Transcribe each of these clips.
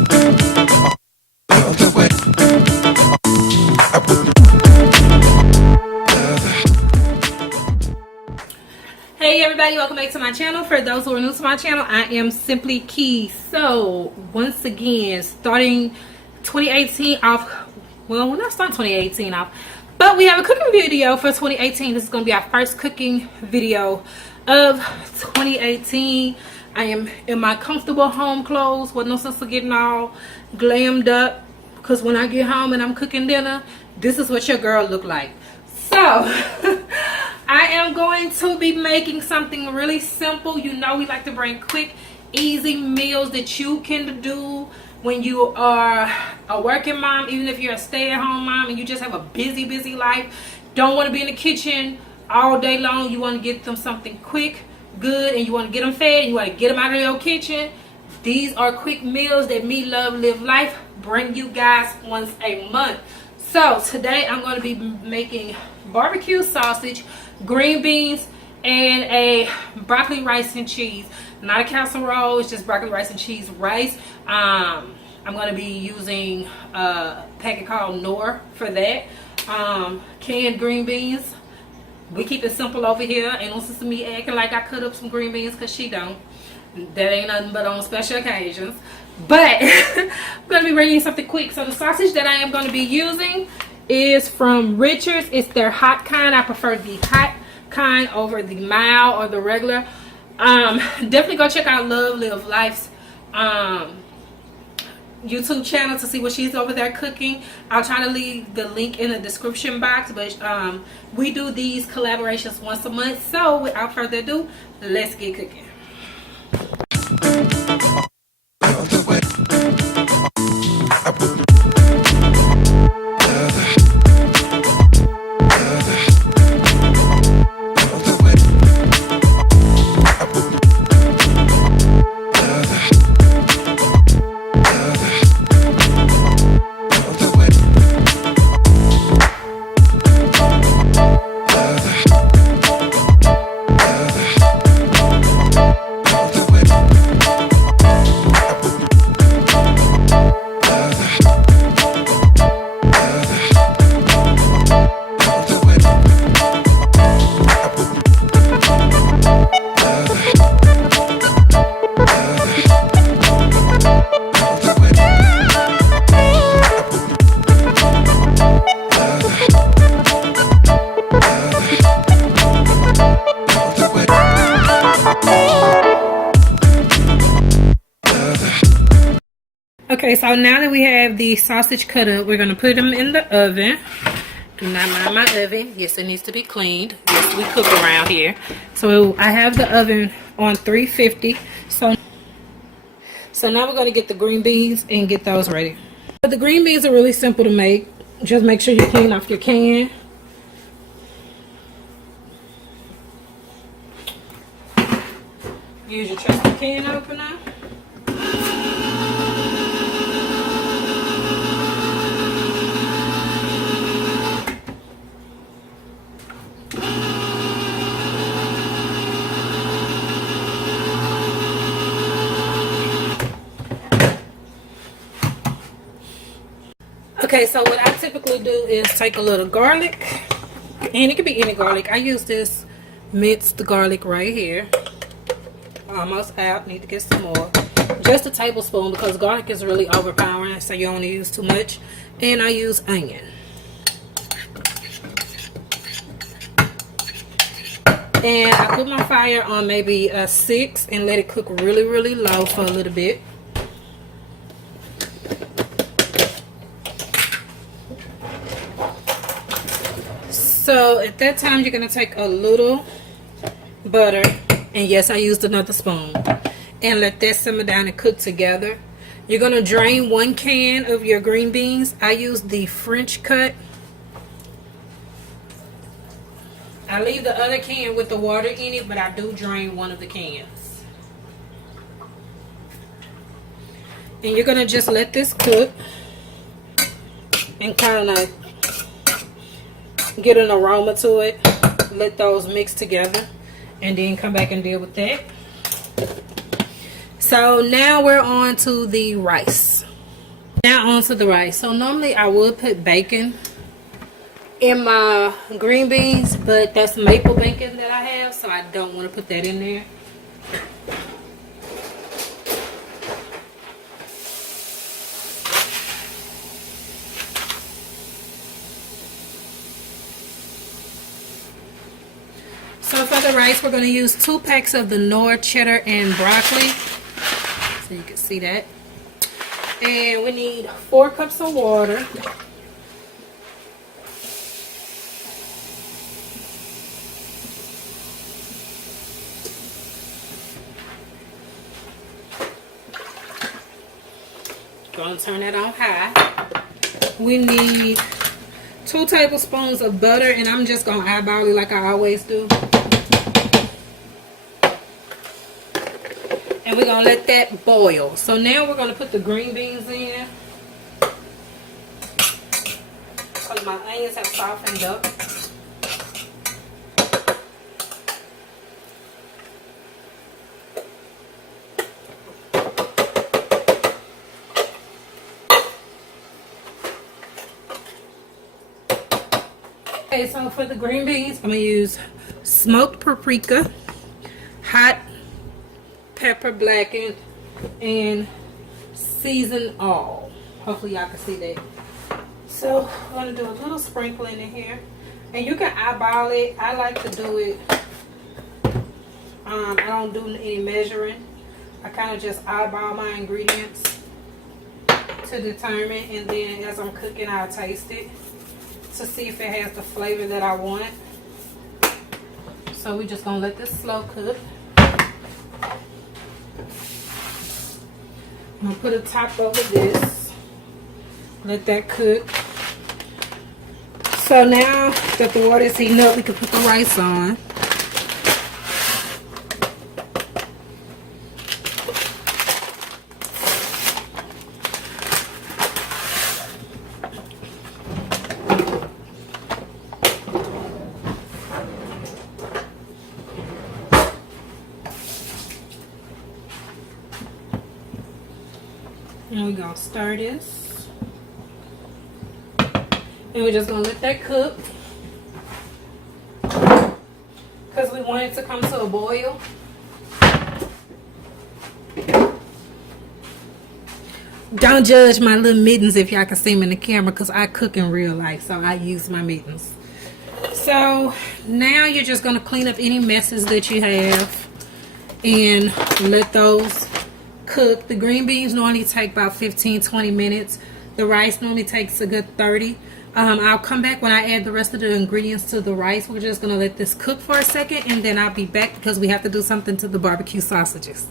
Hey everybody, welcome back to my channel. For those who are new to my channel, I am Simply Key. So once again, starting 2018 off, well, we're not starting 2018 off, but we have a cooking video for 2018. This is going to be our first cooking video of 2018. I am in my comfortable home clothes with no sense of getting all glammed up, because when I get home and I'm cooking dinner, this is what your girl look like. So I am going to be making something really simple. You know, we like to bring quick, easy meals that you can do when you are a working mom, even if you're a stay-at-home mom and you just have a busy life. Don't want to be in the kitchen all day long. You want to get them something quick, good, and you want to get them fed. You want to get them out of your kitchen. These are quick meals that me, Love, Live Life bring you guys once a month. So today I'm going to be making barbecue sausage, green beans, and a broccoli, rice, and cheese. Not a casserole, it's just broccoli, rice, and cheese rice. I'm going to be using a packet called Knorr for that. Canned green beans. We keep it simple over here. And don't listen to me acting like I cut up some green beans, because she don't. That ain't nothing but on special occasions. But I'm going to be bringing you something quick. So the sausage that I am going to be using is from Richards. It's their hot kind. I prefer the hot kind over the mild or the regular. Definitely go check out Love Live Life's YouTube channel to see what she's over there cooking. I'll try to leave the link in the description box. But we do these collaborations once a month. So without further ado, let's get cooking. Okay, so now that we have the sausage cut up, we're going to put them in the oven. Do not mind my oven. Yes, it needs to be cleaned. Yes, we cook around here. So I have the oven on 350. So now we're going to get the green beans and get those ready. But the green beans are really simple to make. Just make sure you clean off your can. Use your trusty can opener. Okay, so what I typically do is take a little garlic, and it could be any garlic. I use this minced garlic right here. Almost out, need to get some more. Just a tablespoon, because garlic is really overpowering, so you don't want to use too much. And I use onion. And I put my fire on maybe a 6 and let it cook really low for a little bit. So at that time, you're going to take a little butter, and yes, I used another spoon, and let that simmer down and cook together. You're going to drain 1 can of your green beans. I use the French cut. I leave the other can with the water in it, but I do drain one of the cans. And you're going to just let this cook and kind of get an aroma to it. Let those mix together and then come back and deal with that. So now we're on to the rice. Now on to the rice. So normally I would put bacon in my green beans, but that's maple bacon that I have, so I don't want to put that in there. So for the rice, we're going to use 2 packs of the Knorr cheddar and broccoli, so you can see that. And we need 4 cups of water. Gonna turn that on high. We need 2 tablespoons of butter, and I'm just gonna eyeball it like I always do. And we're gonna let that boil. So now we're gonna put the green beans in, because my onions have softened up. Okay, so for the green beans, I'm gonna use smoked paprika, hot pepper blackened, and seasoned all. Hopefully y'all can see that. So I'm gonna do a little sprinkling in here, and you can eyeball it. I like to do it. I don't do any measuring. I kind of just eyeball my ingredients to determine, and then as I'm cooking, I'll taste it to see if it has the flavor that I want. So we're just gonna let this slow cook. I'm gonna put a top over this, let that cook. So now that the water is heating up, we can put the rice on. And we're gonna stir this, and we're just gonna let that cook because we want it to come to a boil. Don't judge my little mittens if y'all can see them in the camera, because I cook in real life, so I use my mittens. So now you're just gonna clean up any messes that you have and let those cook. The green beans normally take about 15-20 minutes. The rice normally takes a good 30. I'll come back when I add the rest of the ingredients to the rice. We're just gonna let this cook for a second, and then I'll be back because we have to do something to the barbecue sausages.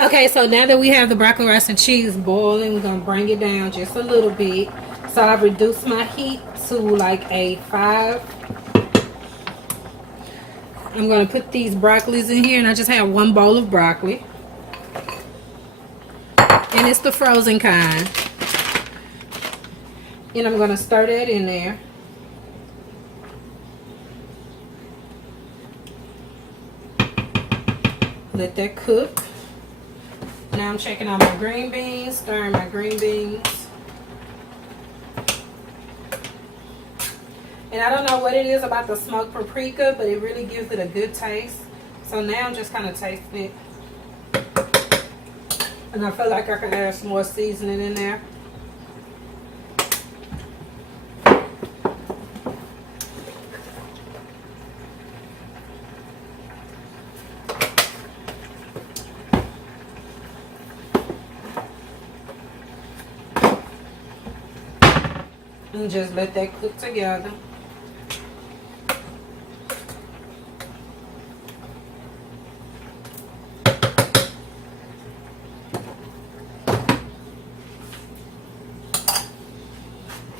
Okay, so now that we have the broccoli, rice, and cheese boiling, we're gonna bring it down just a little bit. So I've reduced my heat to like a 5. I'm going to put these broccolis in here, and I just have 1 bowl of broccoli. And it's the frozen kind. And I'm going to stir that in there. Let that cook. Now I'm checking out my green beans, stirring my green beans. And I don't know what it is about the smoked paprika, but it really gives it a good taste. So now I'm just kind of tasting it. And I feel like I can add some more seasoning in there. And just let that cook together.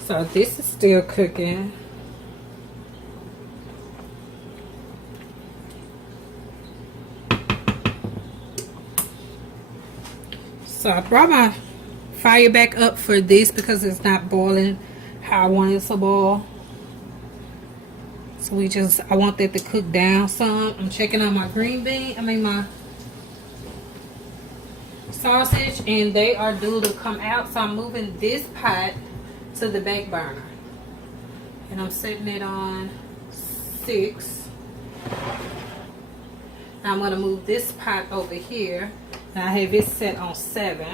So this is still cooking. So I brought my fire back up for this because it's not boiling how I want it to boil. So I want that to cook down some. I'm checking on my green bean. So sausage and they are due to come out, so I'm moving this pot to the back burner and I'm setting it on 6. I'm going to move this pot over here and I have it set on 7.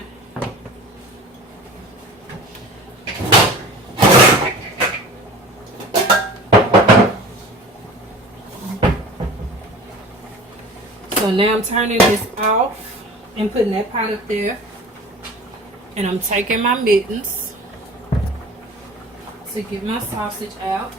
So now I'm turning this off and putting that pot up there, and I'm taking my mittens to get my sausage out.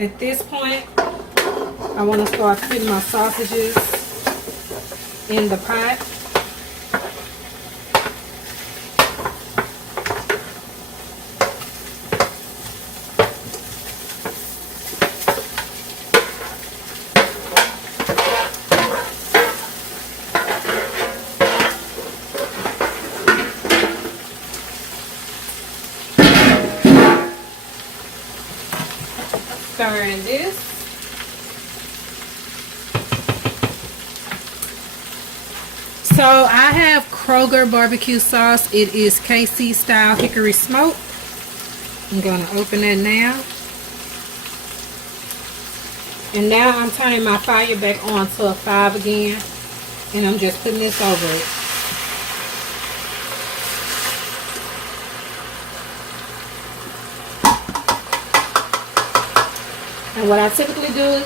At this point, I want to start putting my sausages in the pot. Stirring this. So I have Kroger barbecue sauce. It is KC style hickory smoke. I'm going to open that now. And now I'm turning my fire back on to a 5 again. And I'm just putting this over it. And what I typically do,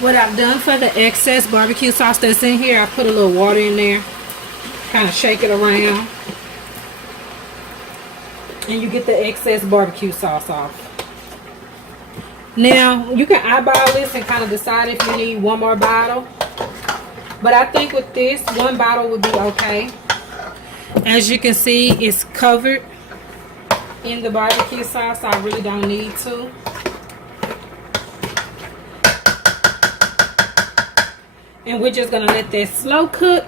what I've done for the excess barbecue sauce that's in here, I put a little water in there, kind of shake it around, and you get the excess barbecue sauce off. Now, you can eyeball this and kind of decide if you need one more bottle, but I think with this, 1 bottle would be okay. As you can see, it's covered in the barbecue sauce. I really don't need to. And we're just gonna let that slow cook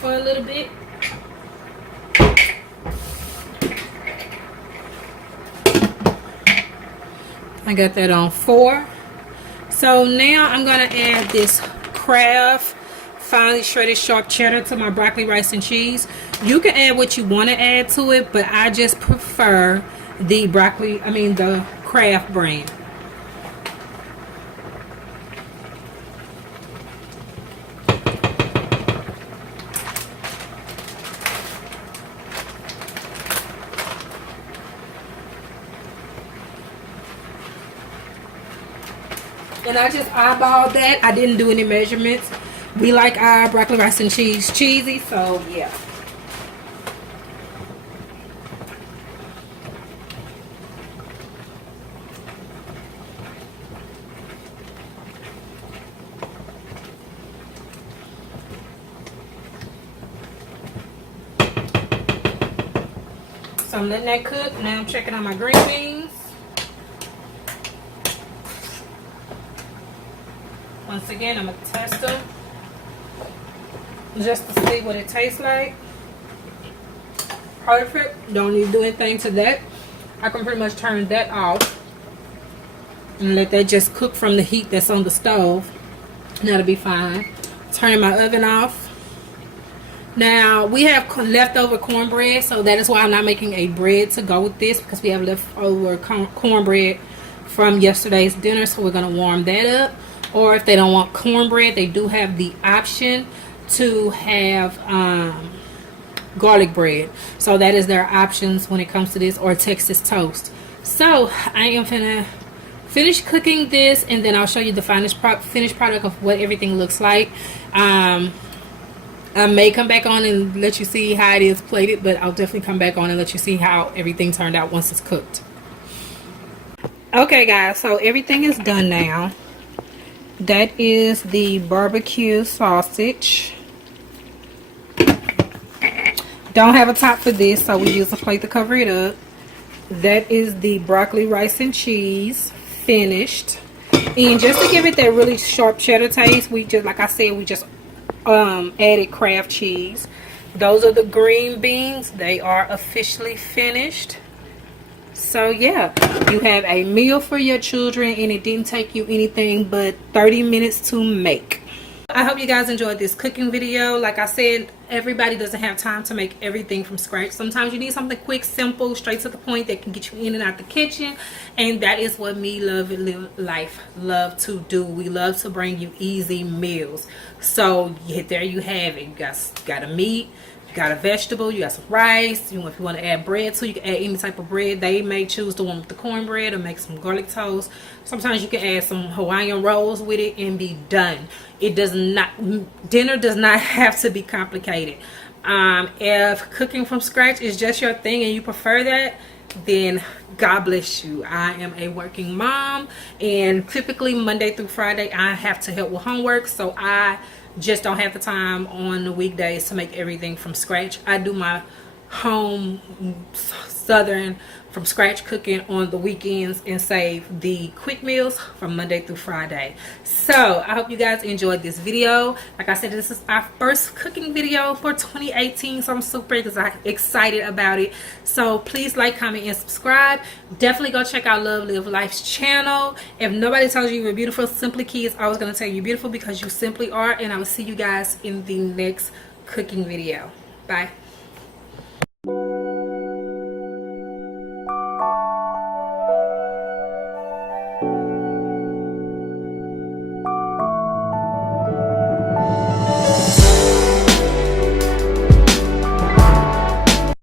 for a little bit. I got that on 4. So now I'm gonna add this Kraft finely shredded sharp cheddar to my broccoli, rice, and cheese. You can add what you want to add to it, but I just prefer the the Kraft brand. And I just eyeballed that. I didn't do any measurements. We like our broccoli, rice, and cheese cheesy, so yeah. So I'm letting that cook. Now I'm checking on my green beans. Once again, I'm going to test them just to see what it tastes like. Perfect. Don't need to do anything to that. I can pretty much turn that off and let that just cook from the heat that's on the stove. That'll be fine. Turning my oven off. Now, we have leftover cornbread, so that is why I'm not making a bread to go with this, because we have leftover cornbread from yesterday's dinner, so we're going to warm that up. Or if they don't want cornbread, they do have the option to have garlic bread. So that is their options when it comes to this, or Texas toast. So I am gonna finish cooking this, and then I'll show you the finished product of what everything looks like. I may come back on and let you see how it is plated, but I'll definitely come back on and let you see how everything turned out once it's cooked. Okay guys, so everything is done now. That is the barbecue sausage. Don't have a top for this, so we use a plate to cover it up. That is the broccoli, rice, and cheese finished. And just to give it that really sharp cheddar taste, we just, like I said, we just added Kraft cheese. Those are the green beans. They are officially finished. So yeah, you have a meal for your children, and it didn't take you anything but 30 minutes to make. I hope you guys enjoyed this cooking video. Like I said, everybody doesn't have time to make everything from scratch. Sometimes you need something quick, simple, straight to the point that can get you in and out the kitchen. And that is what me, Love and Live Life, love to do. We love to bring you easy meals. So there you have it. You got a meat, you got a vegetable, you got some rice. If you want to add bread to, you can add any type of bread. They may choose the one with the cornbread or make some garlic toast. Sometimes you can add some Hawaiian rolls with it and be done. It does not, dinner does not have to be complicated. If cooking from scratch is just your thing and you prefer that, then God bless you. I am a working mom, and typically Monday through Friday I have to help with homework, so I just don't have the time on the weekdays to make everything from scratch. I do my home southern from scratch cooking on the weekends and save the quick meals from Monday through Friday. So I hope you guys enjoyed this video. Like I said, this is our first cooking video for 2018, so I'm super excited about it. So please like, comment, and subscribe. Definitely go check out Love Live Life's channel. If nobody tells you you're beautiful, Simply Key is always going to tell you you're beautiful, because you simply are. And I will see you guys in the next cooking video. Bye.